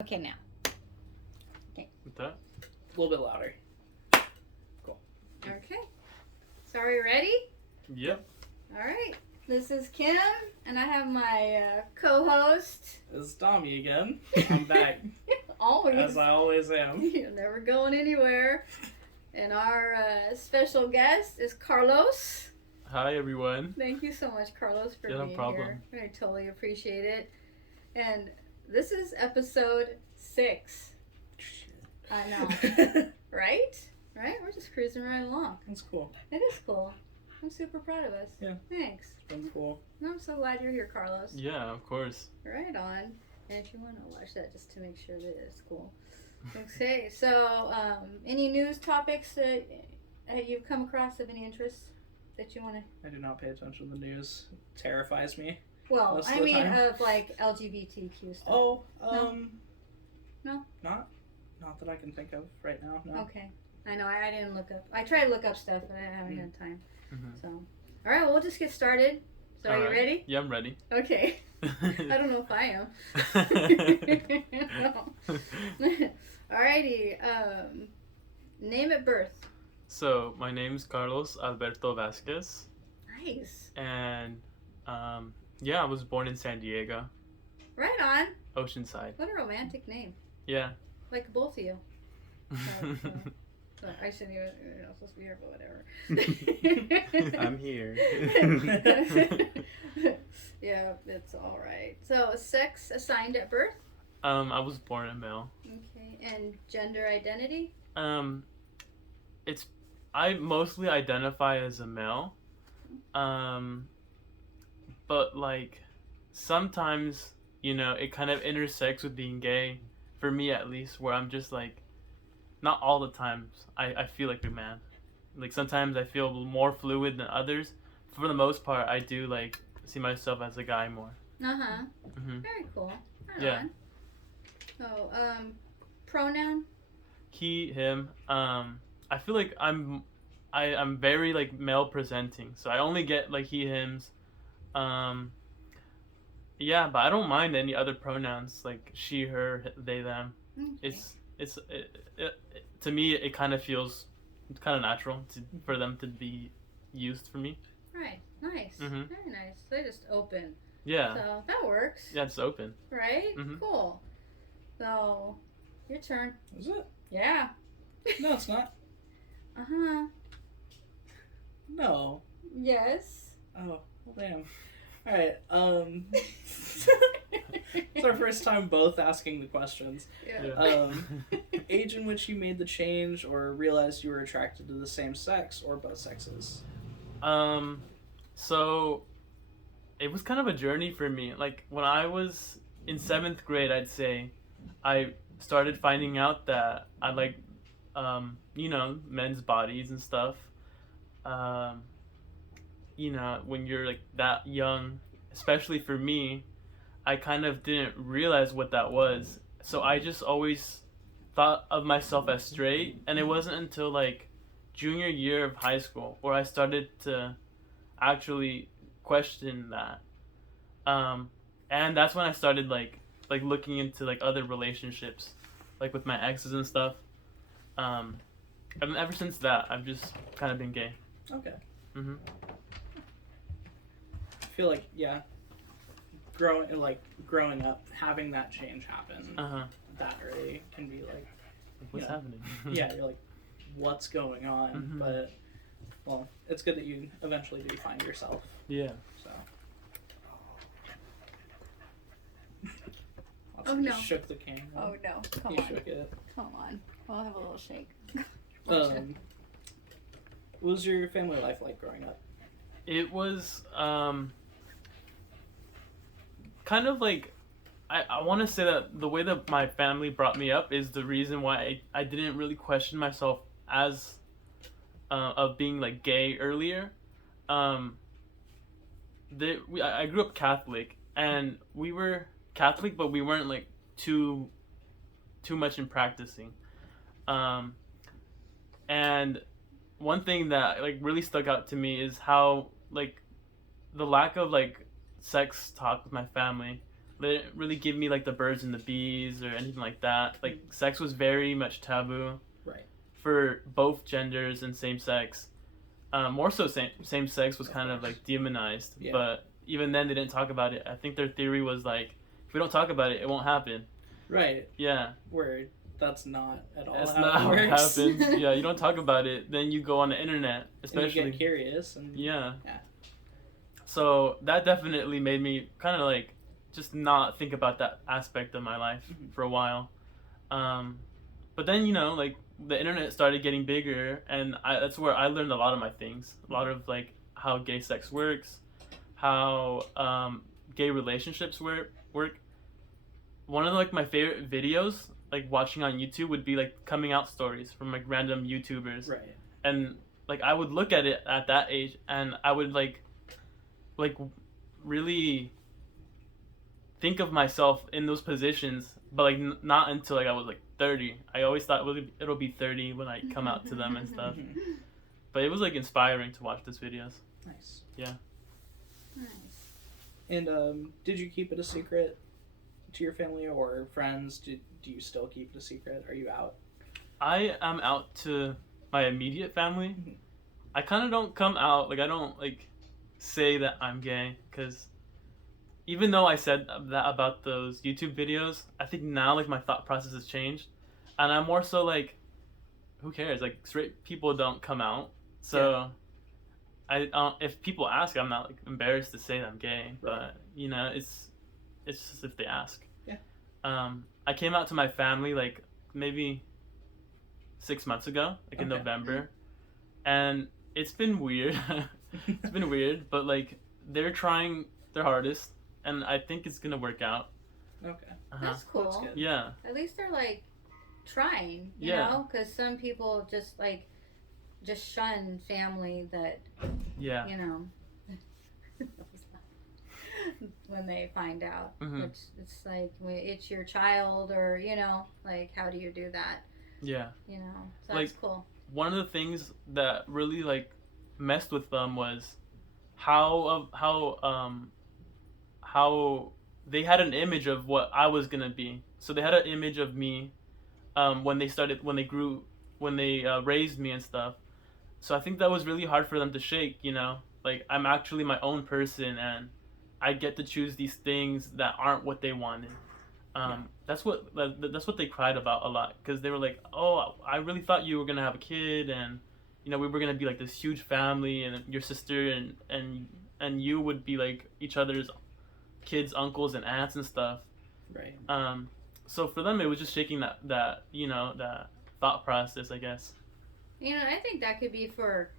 Okay, now. Okay. With that? A little bit louder. Cool. Okay. So are you ready? Yep. All right. This is Kim, and I have my co-host. It's Domi again. I'm back. Always. As I always am. You're never going anywhere. And our special guest is Carlos. Hi, everyone. Thank you so much, Carlos, for no being problem. here. I totally appreciate it. And this is episode 6. I know. Right? We're just cruising right along. That's cool. It is cool. I'm super proud of us. Yeah. Thanks. That's cool. I'm so glad you're here, Carlos. Yeah, of course. Right on. And if you want to watch that just to make sure that it's cool. Okay, so any news topics that you've come across of any interest that you want to... I do not pay attention to the news. It terrifies me. Well, most I of the mean time. of like LGBTQ stuff. Oh, No? Not that I can think of right now, no. Okay. I know, I didn't look up. I tried to look up stuff, but I haven't had time. Mm-hmm. So, all right, well, we'll just get started. So, are you ready? Yeah, I'm ready. Okay. I don't know if I am. No. Alrighty. Name at birth. So, my name's Carlos Alberto Vasquez. Nice. And, yeah, I was born in San Diego, Right on. Oceanside. What a romantic name. Yeah. Like both of you. I shouldn't even, you're not supposed to be here, but whatever. I'm here. Yeah, it's alright. So, sex assigned at birth? I was born a male. Okay. And gender identity? I mostly identify as a male. But, like, sometimes, you know, it kind of intersects with being gay, for me at least, where I'm just, like, not all the times I feel like a man. Like, sometimes I feel more fluid than others. For the most part, I do, like, see myself as a guy more. Uh-huh. Mm-hmm. Very cool. Right Yeah. on. So, pronoun? He, him. I feel like I'm very, like, male presenting, so I only get, like, he, hims. Yeah, but I don't mind any other pronouns, like she, her, they, them. Okay. It's to me, it kind of feels kind of natural for them to be used for me. Right. Nice. Mm-hmm. Very nice. They just open. Yeah. So, that works. Yeah, it's open. Right? Mhm. Cool. So, your turn. Is it? Yeah. No, it's not. Uh-huh. No. Yes. Oh, well, damn. Alright, it's our first time both asking the questions. Yeah. Age in which you made the change or realized you were attracted to the same sex or both sexes? So it was kind of a journey for me. Like, when I was in 7th grade, I'd say, I started finding out that I like, you know, men's bodies and stuff. You know, when you're, like, that young, especially for me, I kind of didn't realize what that was. So I just always thought of myself as straight, and it wasn't until, like, junior year of high school where I started to actually question that. And that's when I started, like looking into, like, other relationships, like with my exes and stuff. And ever since that, I've just kind of been gay. Okay. Mm-hmm. I feel like, yeah, growing up, having that change happen that early can be like, What's happening? yeah, you're like, what's going on? Mhm. But, well, it's good that you eventually do find yourself. Yeah. So. Oh, no. Shook the camera. Oh, no. Come You on. shook it. Come on. We'll have a little shake. What was your family life like growing up? It was kind of like, I want to say that the way that my family brought me up is the reason why I didn't really question myself as of being, like, gay earlier. I grew up Catholic, and we were Catholic, but we weren't, like, too much in practicing. And one thing that, like, really stuck out to me is how, like, the lack of, like, sex talk with my family They didn't really give me like the birds and the bees or anything like that. Like sex was very much taboo. Right. For both genders and same sex. More so same sex was Of kind of course. like demonized. Yeah. But even then they didn't talk about it. I think their theory was like, if we don't talk about it, it won't happen. Right. Yeah. Where that's not at all That's how not it how it works. happens. Yeah, you don't talk about it, then you go on the internet, And especially. you get curious. And Yeah. Yeah. So that definitely made me kind of like just not think about that aspect of my life for a while. But then, you know, like the internet started getting bigger, and that's where I learned a lot of my things. A lot of like how gay sex works, how gay relationships work. One of like my favorite videos, like watching on YouTube, would be like coming out stories from like random YouTubers. Right. And like I would look at it at that age, and I would like really think of myself in those positions, but like not until like I was like 30. I always thought it'll be 30 when I come out to them and stuff. But it was like inspiring to watch those videos. Nice. Yeah. Nice. And did you keep it a secret to your family or friends? Do you still keep it a secret? Are you out? I am out to my immediate family. Mhm. I kind of don't come out, like I don't like say that I'm gay, because even though I said that about those YouTube videos, I think now like my thought process has changed, and I'm more so like, who cares? Like straight people don't come out, so if people ask, I'm not like embarrassed to say that I'm gay, but you know, it's just if they ask. Yeah. I came out to my family like maybe 6 months ago, like in Okay. November, and it's been weird. It's been weird, but like they're trying their hardest, and I think it's gonna work out. Okay. That's cool. That's good. Yeah. At least they're like trying, you Yeah. know, because some people just like just shun family that Yeah. you know when they find out. Mhm. Which it's like it's your child, or you know, like how do you do that? Yeah. You know, so Like- that's cool. One of the things that really like messed with them was how they had an image of what I was gonna be. So they had an image of me when they raised me and stuff. So I think that was really hard for them to shake, you know? Like I'm actually my own person, and I get to choose these things that aren't what they wanted. That's what they cried about a lot, because they were like, "Oh, I really thought you were gonna have a kid, and you know we were gonna be like this huge family, and your sister and you would be like each other's kids, uncles, and aunts and stuff." Right. So for them, it was just shaking that you know that thought process, I guess. You know, I think that could be for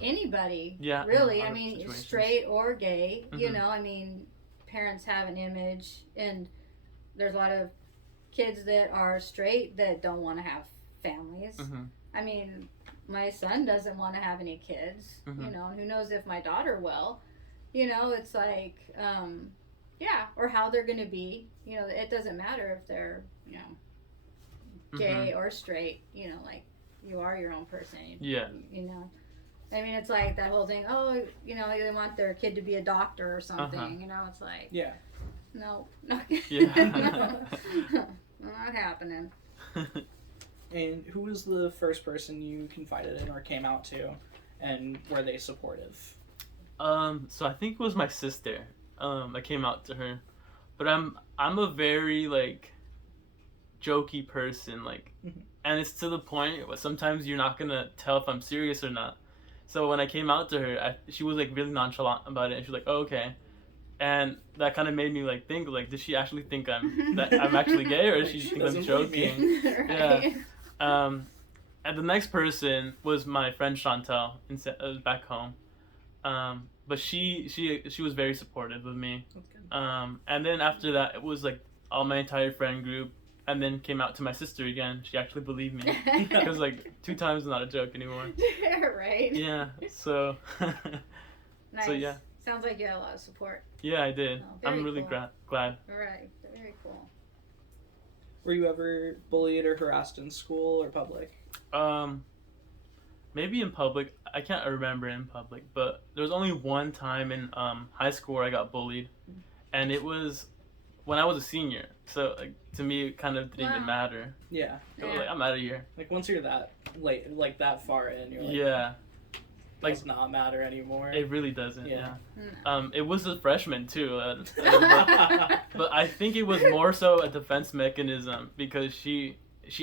anybody. Yeah, in a Really. lot I of mean, situations. straight or gay. You Mhm. know, I mean, parents have an image, and there's a lot of kids that are straight that don't want to have families. Mhm. I mean, my son doesn't want to have any kids. Mhm. You know, and who knows if my daughter will. You know, it's like, yeah, or how they're going to be. You know, it doesn't matter if they're, you know, gay or straight. You know, like you are your own person. Yeah. You know, I mean, it's like that whole thing. Oh, you know, they want their kid to be a doctor or something. Uh-huh. You know, it's like, Yeah. no, not, Yeah. not happening. And who was the first person you confided in or came out to, and were they supportive? So I think it was my sister. I came out to her, but I'm a very like jokey person, like, Mhm. and it's to the point where sometimes you're not gonna tell if I'm serious or not. So when I came out to her, she was like really nonchalant about it, and she's like, "Oh, okay," and that kind of made me like think, like, does she actually think I'm actually gay, or does she She think I'm doesn't believe me. joking? Right. And the next person was my friend Chantel back home. But she was very supportive of me. That's good. And then after that, it was like all my entire friend group, and then came out to my sister again. She actually believed me. It was like 2 times is not a joke anymore. Right. Yeah. So. Nice. So yeah. Sounds like you had a lot of support. Yeah, I did. Oh, very I'm really cool. glad. All right. Very cool. Were you ever bullied or harassed in school or public? Maybe in public. I can't remember in public, but there was only one time in high school where I got bullied, and it was when I was a senior. So like to me, it kind of didn't even Wow. matter. Yeah. So like I'm out of here. Like once you're that late, like that far in, you're like, Yeah, it does not matter anymore. it really doesn't. Yeah. Yeah. It was a freshman too, but I think it was more so a defense mechanism because she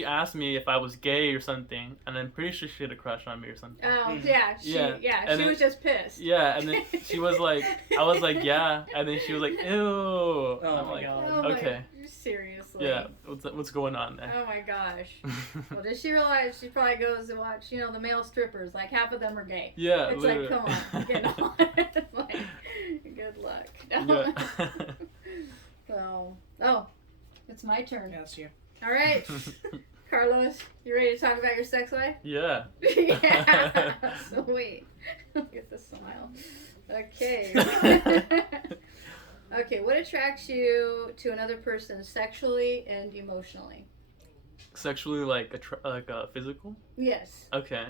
asked me if I was gay or something, and I'm pretty sure she had a crush on me or something. Oh yeah, she Yeah. And she then- was just pissed. Yeah, and then she was like, I was like, yeah, and then she was like, ew. Oh I'm my like, god. Oh okay. my, seriously. Yeah, what's going on there? Oh my gosh. Well, does she realize she probably goes to watch, the male strippers? Like half of them are gay. Yeah, It's literally. like, come on, get on. It's like, good luck. Yeah. So, oh, it's my turn. Yeah, it's you. All right, Carlos, you ready to talk about your sex life? Yeah. Yeah, sweet. Look at the smile. Okay. Okay, what attracts you to another person sexually and emotionally? Sexually, like physical. Yes. Okay.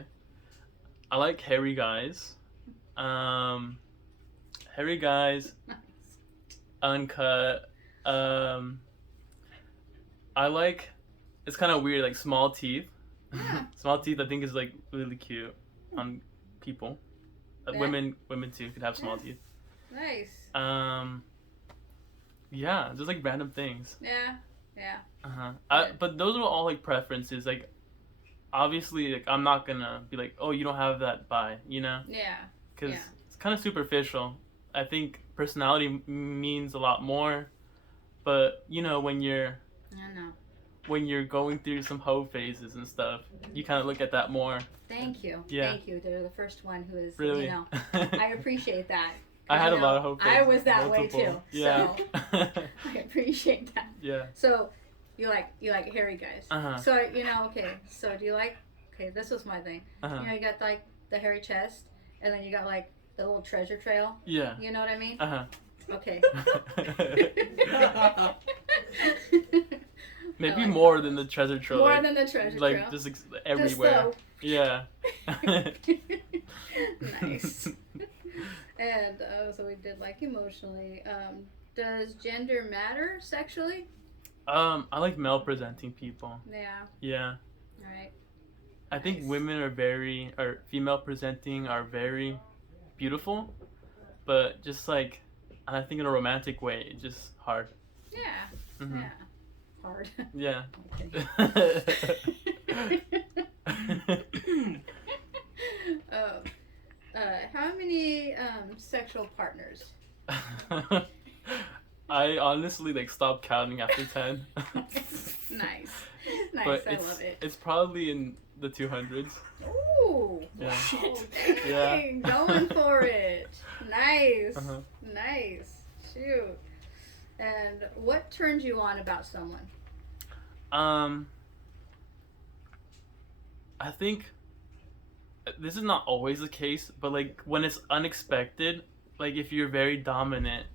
I like hairy guys. Hairy guys, uncut. I like. It's kind of weird, like small teeth. Yeah. Small teeth, I think, is like really cute on people. Yeah. Women too could have small teeth. Nice. Yeah, just like random things. Yeah. But those are all like preferences. Like, obviously, like I'm not gonna be like, oh, you don't have that bi, Yeah. because Yeah. it's kind of superficial. I think personality means a lot more. But when you're I know. going through some hoe phases and stuff, you kind of look at that more. Thank you. Yeah. Thank you. They're the first one who is, Really. I appreciate that. I had a You know, lot of hoe phases. I was that multiple. way too. Yeah. So I appreciate that. Yeah. So you like hairy guys. Uh-huh. So okay. So do you like? Okay, this was my thing. Uh-huh. You got like the hairy chest, and then you got like the little treasure trail. Yeah. You know what I mean? Uh-huh. Okay. Maybe I like more that. than the treasure trove. More like, than the treasure like trail. just everywhere. Yeah. Nice. And so we did like emotionally. Does gender matter sexually? I like male presenting people. Yeah. Yeah. All right. I think Nice. women or female presenting are very beautiful, but just like, and I think in a romantic way, it's just hard. Yeah. Mhm. Yeah. Hard. Yeah. How many sexual partners? I honestly like stopped counting after 10. Nice. But I love it. it's probably in the 200s. Ooh. Yeah. Oh, Yeah. dang. Going for it. Nice. Uh-huh. Nice. Shoot. And what turns you on about someone? I think this is not always the case, but like when it's unexpected, like if you're very dominant,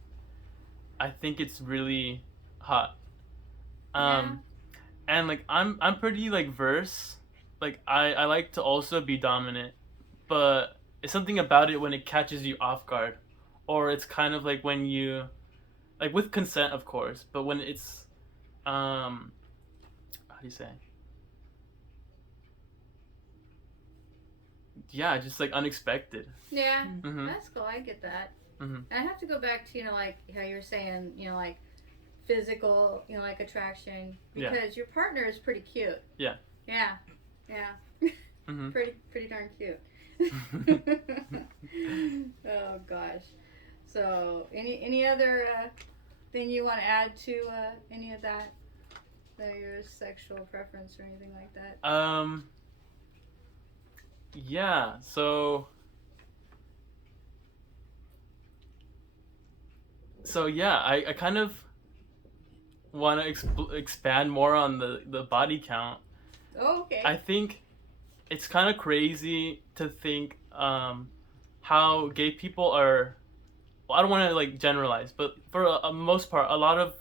I think it's really hot. And like I'm pretty like verse. Like I like to also be dominant, but it's something about it when it catches you off guard, or it's kind of like when you, like with consent of course, but when it's how do you say? Yeah, just like unexpected. Yeah. Mhm. That's cool. I get that. Mhm. And I have to go back to, like how you're saying, like physical, like attraction, Yeah. because your partner is pretty cute. Yeah. Yeah. Yeah. Mhm. Pretty darn cute. Oh gosh. So any other thing you want to add to any of that? Your sexual preference or anything like that? Yeah, so yeah, I kind of want to expand more on the body count. Oh, okay. I think it's kind of crazy to think how gay people are. Well, I don't want to like generalize, but for a most part, a lot of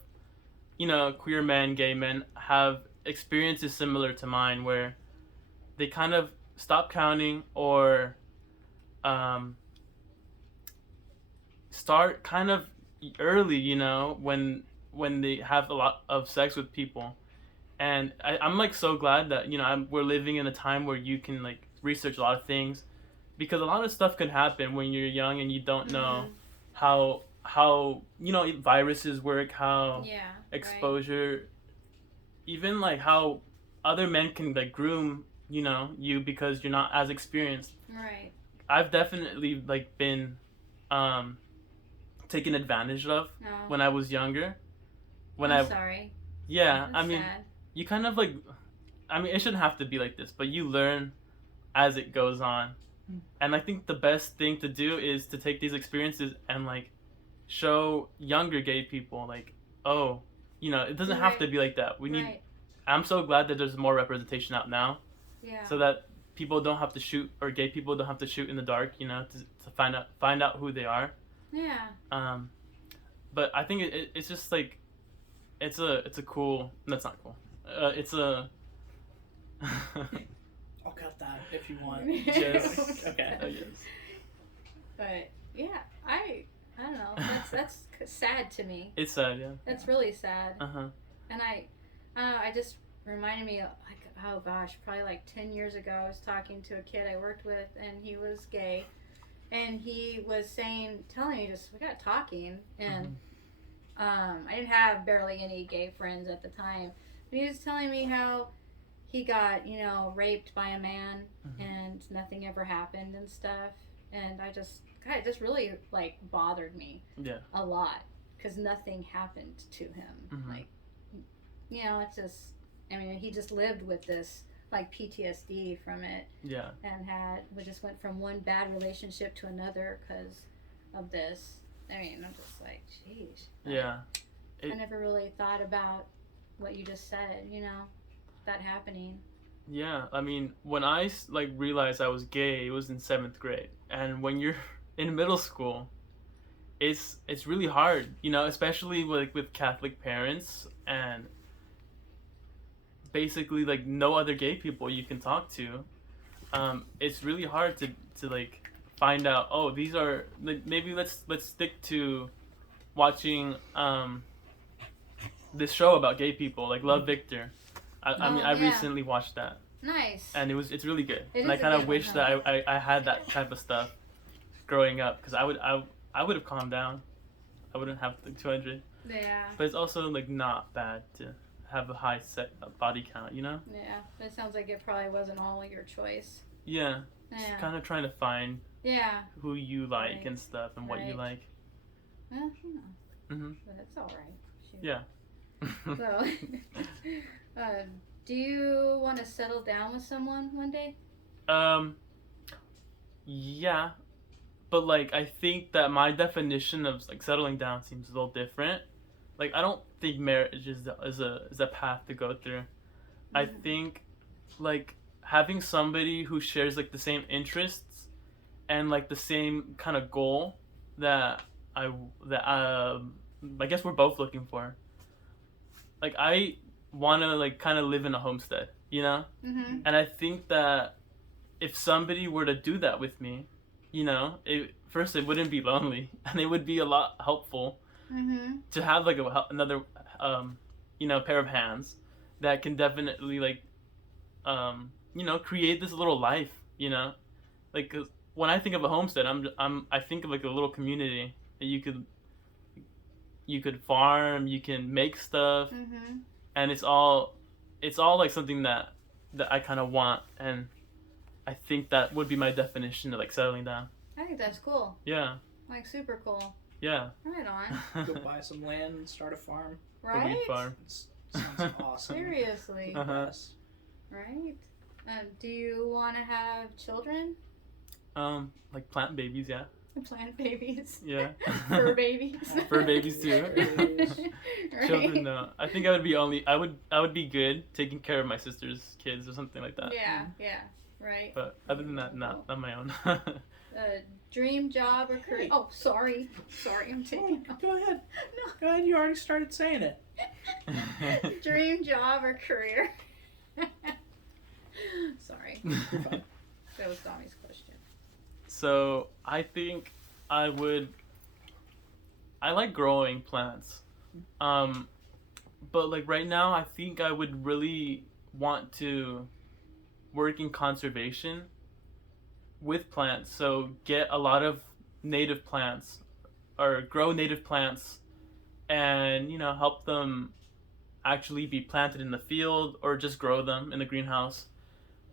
queer men, gay men have experiences similar to mine where they kind of stop counting or start kind of early, when when they have a lot of sex with people. And I'm like so glad that we're living in a time where you can like research a lot of things, because a lot of stuff can happen when you're young and you don't know how viruses work, how Yeah. exposure, even like how other men can like groom you because you're not as experienced. Right. I've definitely like been taken advantage of No. when I was younger. I'm sorry. Yeah, That's I mean, sad. you kind of like, I mean, it shouldn't have to be like this, but you learn as it goes on. And I think the best thing to do is to take these experiences and like show younger gay people like, oh, it doesn't have to be like that. We need. I'm so glad that there's more representation out now, Yeah. so that people don't have to shoot, or gay people don't have to shoot in the dark, to find out who they are. Yeah. But I think it's just like, it's a cool. That's not cool. It's a. I'll cut that if you want. Just Okay. Yes. But yeah, I don't know. That's sad to me. It's sad, yeah. That's really sad. Uh-huh. And I just reminded me of, like, oh gosh, probably like 10 years ago, I was talking to a kid I worked with, and he was gay, and he was telling me, we got talking, and I didn't have barely any gay friends at the time, but he was telling me how he got, raped by a man, and nothing ever happened and stuff, and it just really like bothered me a lot, because nothing happened to him. Like, it's just, I mean, he just lived with this like PTSD from it. Yeah. And we just went from one bad relationship to another because of this. I mean, I'm just like, geez. Yeah. I never really thought about what you just said, that happening. Yeah, I mean, when I like realized I was gay, it was in 7th grade. And when you're in middle school, it's really hard, especially with Catholic parents, and basically like no other gay people you can talk to. It's really hard to like find out, oh, these are like, maybe let's stick to watching this show about gay people, like Love, Victor. I recently watched that. Nice. And it's really good. It and I is a kind of good wish one, that I had that type of stuff growing up, because I would have calmed down. I wouldn't have the 200. Yeah. But it's also like not bad to have a high body count, Yeah, but it sounds like it probably wasn't all your choice. Yeah. Just kind of trying to find who you like and stuff, and what you like. Well, Mm-hmm. That's all right. Shoot. Yeah. So, do you want to settle down with someone one day? Yeah, but like I think that my definition of like settling down seems a little different. Like, I don't think marriage is a path to go through. I think like having somebody who shares like the same interests and like the same kind of goal that I guess we're both looking for. Like, I want to like kind of live in a homestead, and I think that if somebody were to do that with me, first it wouldn't be lonely, and it would be a lot helpful to have like another pair of hands that can definitely like create this little life, like, 'cause when I think of a homestead, I think of like a little community that you could farm, you can make stuff, and it's all like something that I kind of want, and I think that would be my definition of like settling down. I think that's cool. Yeah. Like, super cool. Yeah. Right on. Go buy some land and start a farm. Right? A weed farm. Sounds awesome. Seriously. Yes. Right? Do you want to have children? Like plant babies, yeah. Plant babies? Yeah. Fur babies? Fur babies too. Right? Children, no. I think I would be good taking care of my sister's kids or something like that. Yeah. Right. But other than that, not my own. Dream job or career? Hey. Oh, sorry, I'm taking. Go ahead. No. Go ahead. You already started saying it. Dream job or career? Sorry. You're fine. That was Domi's question. So I think I like growing plants. But like right now, I think I would really want to work in conservation with plants. So get a lot of native plants or grow native plants and, help them actually be planted in the field or just grow them in the greenhouse.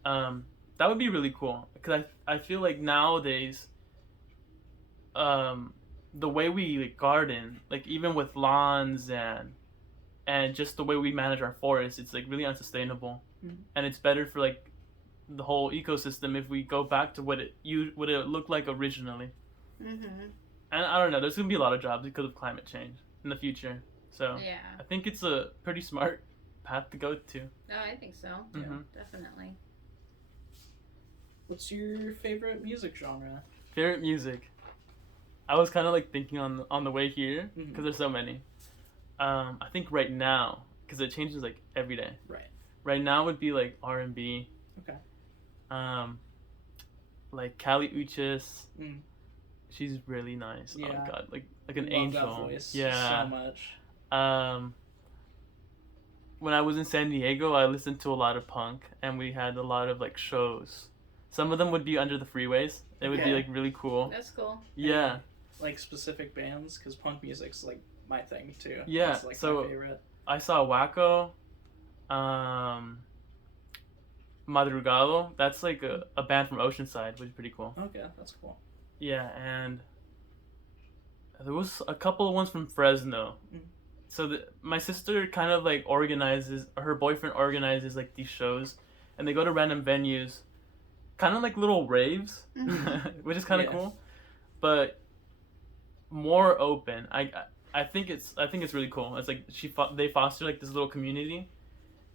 That would be really cool because I feel like nowadays, the way we like garden, like even with lawns and just the way we manage our forests, it's like really unsustainable, and it's better for like the whole ecosystem if we go back to what it looked like originally. Mm-hmm. And I don't know, there's gonna be a lot of jobs because of climate change in the future. So Yeah. I think it's a pretty smart path to go to. Oh, I think so. Mm-hmm. Definitely. What's your favorite music genre? Favorite music. I was kind of like thinking on the way here because there's so many. I think right now, because it changes like every day. Right. Right now would be like R&B. Okay. Like Kali Uchis. Mm. She's really nice. Yeah. Oh my god, like an Love angel. that voice Yeah. so much. When I was in San Diego, I listened to a lot of punk, and we had a lot of like shows. Some of them would be under the freeways. It would be like really cool. That's cool. Yeah. Like specific bands, because punk music's like my thing too. Yeah, It's like so my favorite. I saw Wacko, Madrugado. That's like a band from Oceanside, which is pretty cool. Okay, that's cool. Yeah, and there was a couple of ones from Fresno. Mm. So my sister kind of like organizes, or her boyfriend organizes like these shows, and they go to random venues, kind of like little raves, which is kind of cool, but more open. I think it's really cool. It's like they foster like this little community,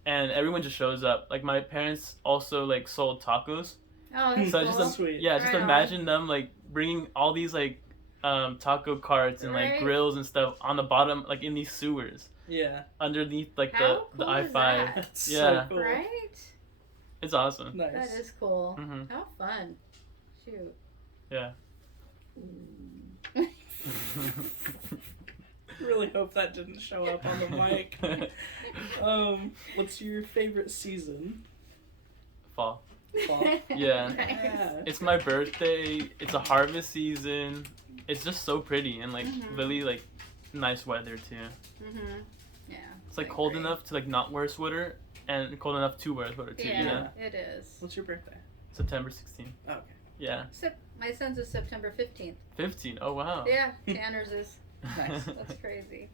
and everyone just shows up. Like my parents also like sold tacos. Oh, that's So cool. just Sweet. just Right on. imagine them like bringing all these like taco carts and like Right. grills and stuff on the bottom, like in these sewers Yeah. underneath like How the cool is I-5. that? That's Yeah. so cool. Right? It's awesome. Nice. That is cool. Mhm. How fun. Shoot. Yeah. Really hope that didn't show up on the mic. What's your favorite season? Fall. Fall? Yeah. Nice. It's my birthday. It's a harvest season. It's just so pretty and like really like nice weather too. Yeah. It's like cold enough to like not wear a sweater and cold enough to wear a sweater too. Yeah, You know? it is. What's your birthday? September 16th. Oh, okay. Yeah. My son's is September 15th. 15. Oh wow. Yeah, Tanner's is. Nice. That's crazy.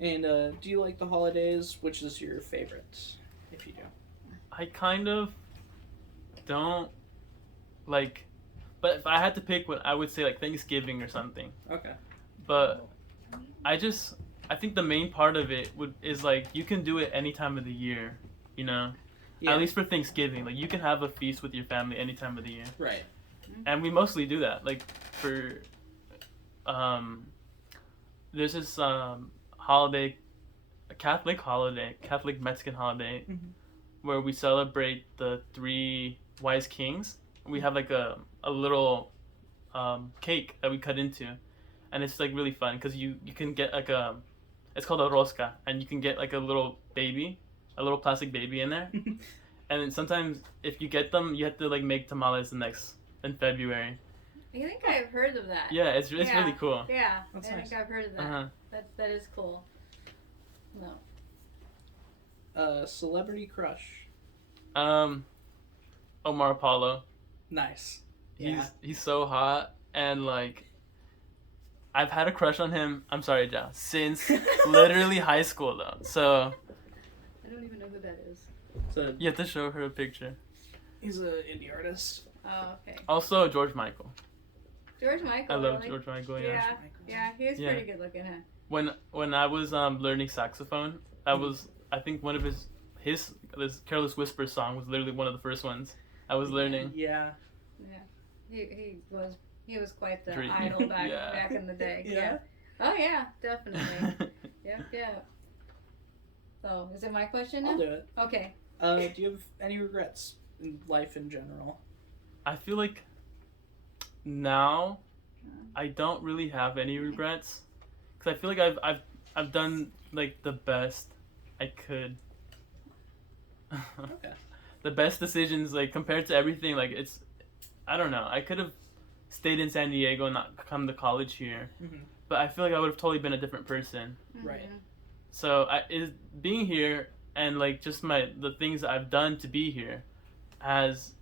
And do you like the holidays? Which is your favorite, if you do? I kind of don't like, but if I had to pick one, I would say like Thanksgiving or something. Okay. But I think the main part of it is like you can do it any time of the year, you know. Yeah. At least for Thanksgiving, like you can have a feast with your family any time of the year, Right. and we mostly do that. Like for, there's this holiday, a Catholic Mexican holiday, where we celebrate the 3 wise kings. We have like a little cake that we cut into, and it's like really fun because you can get like it's called a rosca, and you can get like a little plastic baby in there. And then sometimes if you get them, you have to like make tamales in February. I think I've heard of that. Yeah, it's really cool. Yeah, That's I nice. think I've heard of that. Uh-huh. That is cool. No. Celebrity crush. Omar Apollo. Nice. Yeah. He's so hot, and like I've had a crush on him. I'm sorry, Ja, since literally high school though. So I don't even know who that is. So you have to show her a picture. he's an indie artist. Oh, okay. Also, George Michael. George Michael. I love really? George Michael. Yeah, yeah, he was Yeah. pretty good looking, huh? When I was learning saxophone, I think one of his this Careless Whisper song was literally one of the first ones I was learning. Yeah. He was quite the Dream. idol back Yeah. back in the day. Yeah. Oh yeah, definitely. Yeah. So is it my question now? I'll do it. Okay. Do you have any regrets in life in general? I feel like now I don't really have any regrets because I feel like I've done like the best I could. Okay. The best decisions, like compared to everything, like it's, I don't know. I could have stayed in San Diego and not come to college here, but I feel like I would have totally been a different person. Right. So being here and like just the things that I've done to be here has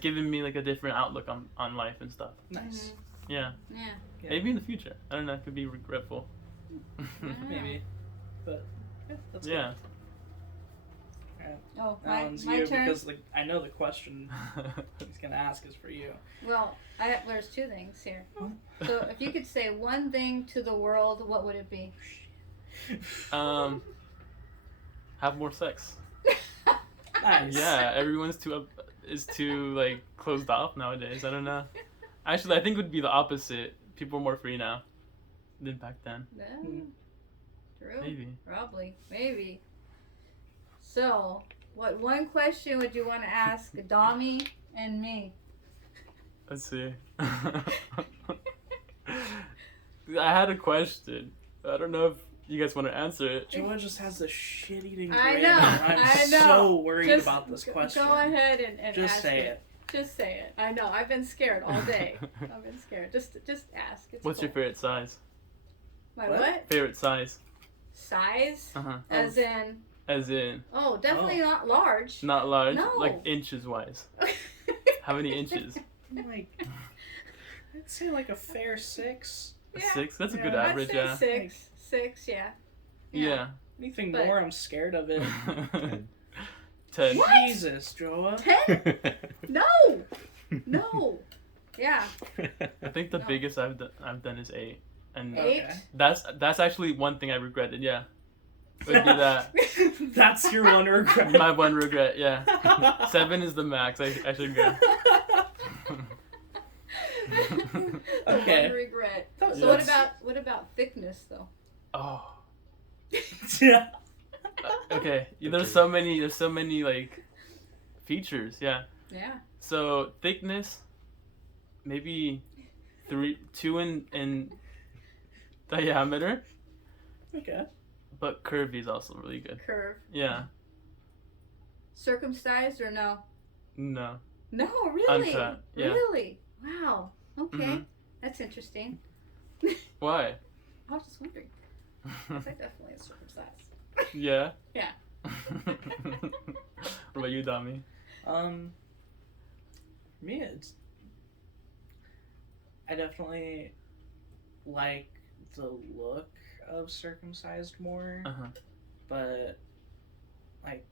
given me like a different outlook on life and stuff. Nice. Yeah. Yeah. Maybe in the future. I don't know. It could be regretful. Maybe. But yeah, that's yeah. Good. Oh, That one's my you turn. because like I know the question he's gonna ask is for you. Well, there's two things here. So if you could say one thing to the world, what would it be? Have more sex. Nice. Yeah, everyone's is too like closed off nowadays. I don't know. Actually, I think it would be the opposite. People are more free now than back then. Yeah. True. Maybe. Probably. Maybe. So, what one question would you want to ask Domi and me? Let's see. I had a question. I don't know if you guys want to answer it. Joa just has the shit-eating brain. I know. I'm so worried Just about this question. Go ahead and Just ask say it. Just say it. I know. I've been scared all day. I've been scared. Just ask. It's What's your cool. favorite size? My What? what? Favorite size? Size? Uh-huh. As in? As in, Oh, definitely not large. not large, No. like inches wise. How many inches? Like, I'd say like a fair 6. A Yeah. 6? That's a good Yeah. I'd average, say yeah. Six, yeah. Yeah. Anything But- more, I'm scared of it. 10. What? Jesus, Joa. 10? No! No. Yeah. I think the No. biggest I've done is 8. And 8? Okay. that's actually one thing I regretted, yeah. Would be that. That's your one regret. My one regret, yeah. 7 is the max. I should go. Okay. One regret. That- So that's- what about thickness though? Oh. Yeah. Okay. There's so many like features, yeah. Yeah. So thickness, maybe 2 in diameter, Okay. but curvy is also really good. Curve. Yeah. Circumcised or no? No. No, really? Uncut, yeah. Really? Wow. Okay. Mhm. That's interesting. Why? I was just wondering. 'Cause I definitely am circumcised. Yeah. Yeah. What about you, Dami? For me, I definitely like the look of circumcised more, Uh-huh. but like,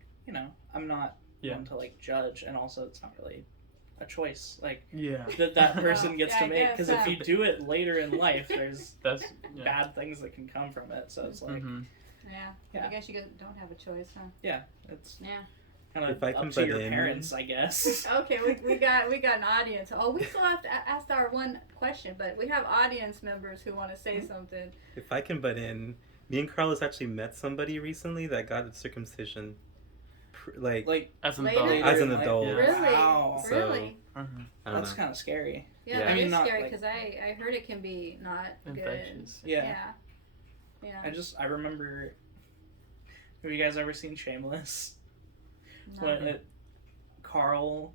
I'm not Yeah. one to like judge, and also it's not really a choice like Yeah. that person gets Yeah, to I make, guess because so. if you do it later in life, there's That's yeah. bad things that can come from it. So it's like, Mhm. Yeah. Yeah. I guess you don't have a choice, huh? yeah, it's Yeah. kind If of I can up to butt your in- parents, I guess. Okay, we got an audience. Oh, we still have to ask our one question, but we have audience members who want to say something. If I can butt in, me and Carlos actually met somebody recently that got a circumcision, Like As an Later? adult. later As an in life. adult. Really? Wow. So- Really? Mhm. I don't That's know. kind of scary. Yeah, Yeah. that I mean, is not, scary like- because I heard it can be not good. Infectious. Yeah. Yeah. I remember. Have you guys ever seen Shameless? No. When Carl,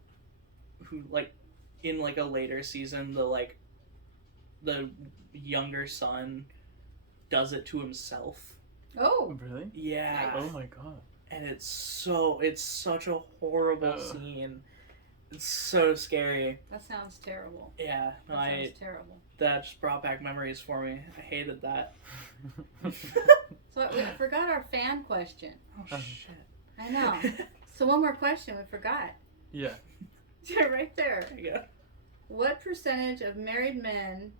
who like in like a later season, the younger son does it to himself. Oh. Really? Yeah. Oh my god. And it's such a horrible Ugh. scene. It's so scary. That sounds terrible. Yeah. No, That sounds terrible. that just brought back memories for me. I hated that. So I forgot our fan question. Oh Uh-huh. shit. I know. So one more question we forgot. Yeah. Right there. Yeah. What percentage of married men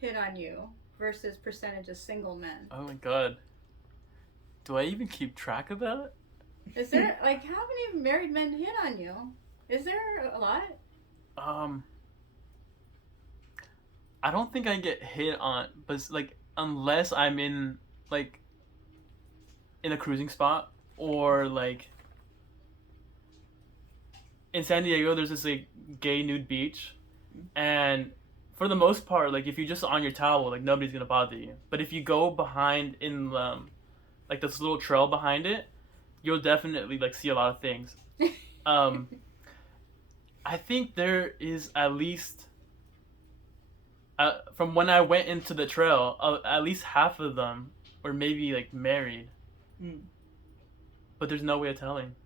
hit on you versus percentage of single men? Oh my god. Do I even keep track of that? Is there like how many married men hit on you? Is there a lot? I don't think I get hit on, but it's like unless I'm in like in a cruising spot or like in San Diego, there's this like gay nude beach, and for the most part, like if you're just on your towel, like nobody's gonna bother you. But if you go behind in like this little trail behind it, you'll definitely like see a lot of things. I think there is at least from when I went into the trail, at least half of them were maybe like married. But there's no way of telling.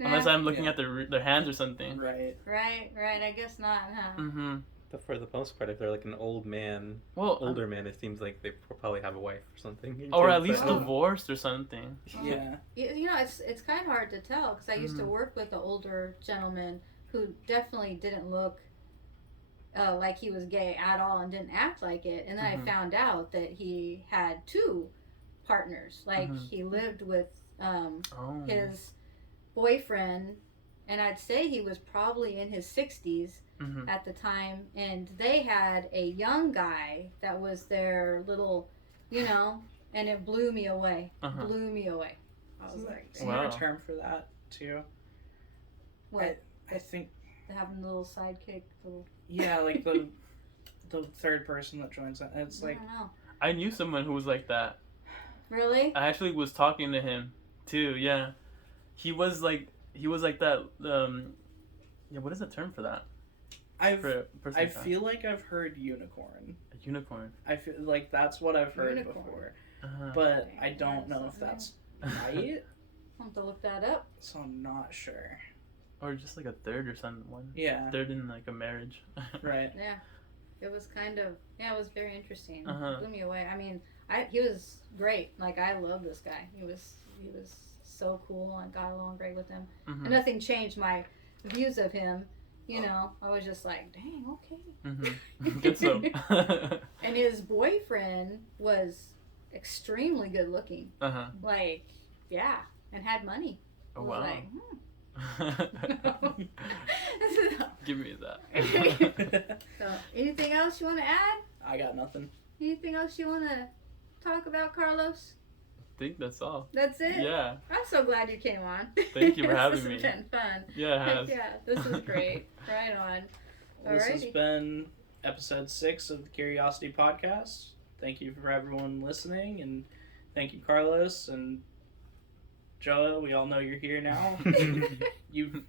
Unless I'm looking at their hands or something. Right. Right. I guess not, huh? Mm-hmm. But for the most part, if they're like an older man, it seems like they probably have a wife or something. Or at least divorced or something. Yeah. You know, it's kind of hard to tell because I used to work with an older gentleman who definitely didn't look like he was gay at all and didn't act like it. And then I found out that he had 2 partners. Like he lived with his boyfriend, and I'd say he was probably in his 60s at the time, and they had a young guy that was their little, and it blew me away. Blew me away. I was like, isn't there a term for that too? What? I think having a little sidekick. Yeah, like the third person that joins it. It's like, I don't know. I knew someone who was like that. Really? I actually was talking to him too. Yeah, he was like that. What is the term for that? I feel like I've heard unicorn. A unicorn. I feel like that's what I've heard before, but I don't know if that's right. I'll have to look that up. So I'm not sure. Or just like a third or someone. Yeah. Third in like a marriage. Right. Yeah. It was kind of, it was very interesting. Uh-huh. It blew me away. I mean, he was great. Like, I love this guy. He was so cool and got along great with him. And nothing changed my views of him. I was just like, dang, okay. Good so. And his boyfriend was extremely good looking. Like, yeah, and had money. Oh, wow. Like, Give me that. So, anything else you want to add? I got nothing. Anything else you want to talk about, Carlos? I think that's all. That's it? Yeah. I'm so glad you came on. Thank you for having me. This has been fun. Yeah, it has. Yeah, this was great. Right on. This has been episode 6 of the Kuriosity podcast. Thank you for everyone listening, and thank you, Carlos and Joa. We all know you're here now. You've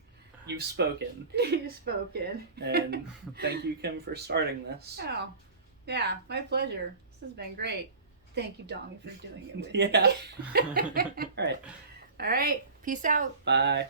spoken. You've spoken. And thank you, Kim, for starting this. Oh, yeah, my pleasure. This has been great. Thank you, Domi, for doing it with Yeah. me. All right. All right. Peace out. Bye.